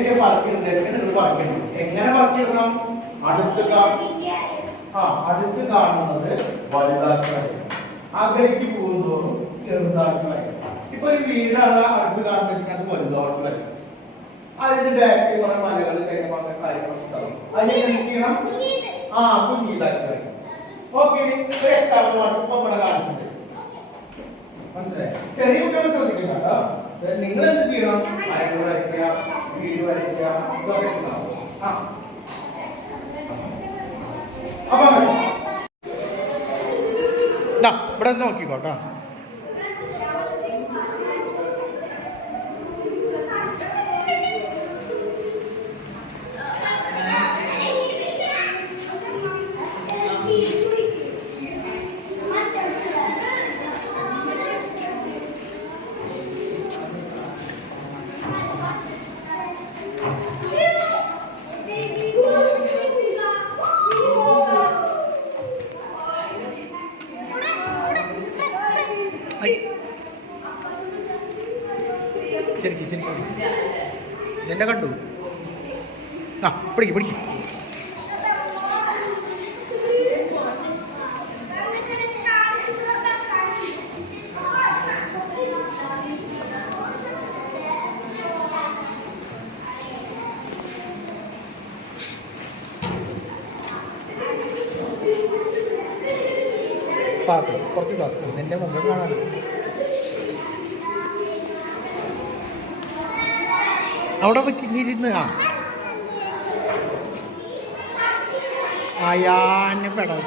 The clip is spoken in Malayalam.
എവിടെയൊക്കെ പറക്കിയിട്ടുണ്ട് നിങ്ങൾ പറക്കണം. എങ്ങനെ പറക്കിയിടണം? അടുത്ത് കാണുന്നത് വലുതാക്കി വരയ്ക്കണം. അകലേക്ക് പോകുന്നതോറും ചെറുതാക്കി വരയ്ക്കണം. ഇപ്പൊ ഒരു വീടാണ് അടുത്ത് കാണുന്നത്, അത് വലുതാക്കി വരയ്ക്കണം. അതിന്റെ ബാക്കിൽ കുറെ മലകൾ തേങ്ങ കാര്യങ്ങളൊക്കെ ഉണ്ടാവും. അതിനെ എന്ത് ചെയ്യണം? കുഞ്ഞിതാക്കി വരയ്ക്കണം. ഓക്കെ, ഇപ്പൊ ഇവിടെ കാണിച്ചിട്ട് മനസ്സിലായി? ചെറിയ കുട്ടികൾ ശ്രദ്ധിക്കണം കേട്ടോ. നിങ്ങൾ എന്ത് ചെയ്യണം? മരങ്ങൾ വരയ്ക്കുക, വീട് വരയ്ക്കുക, ഇതൊക്കെ ഉണ്ടാവും. അപ്പൊ ഇവിടെ നോക്കിക്കോട്ടോ. ശരിക്കും എന്നെ കണ്ടു. പിടിക്ക് കുറച്ച് താത്ത് നിന്റെ മുഖം കാണാൻ. അവിടെ വെക്കിരുന്ന് അയാന്നെ പെടാം.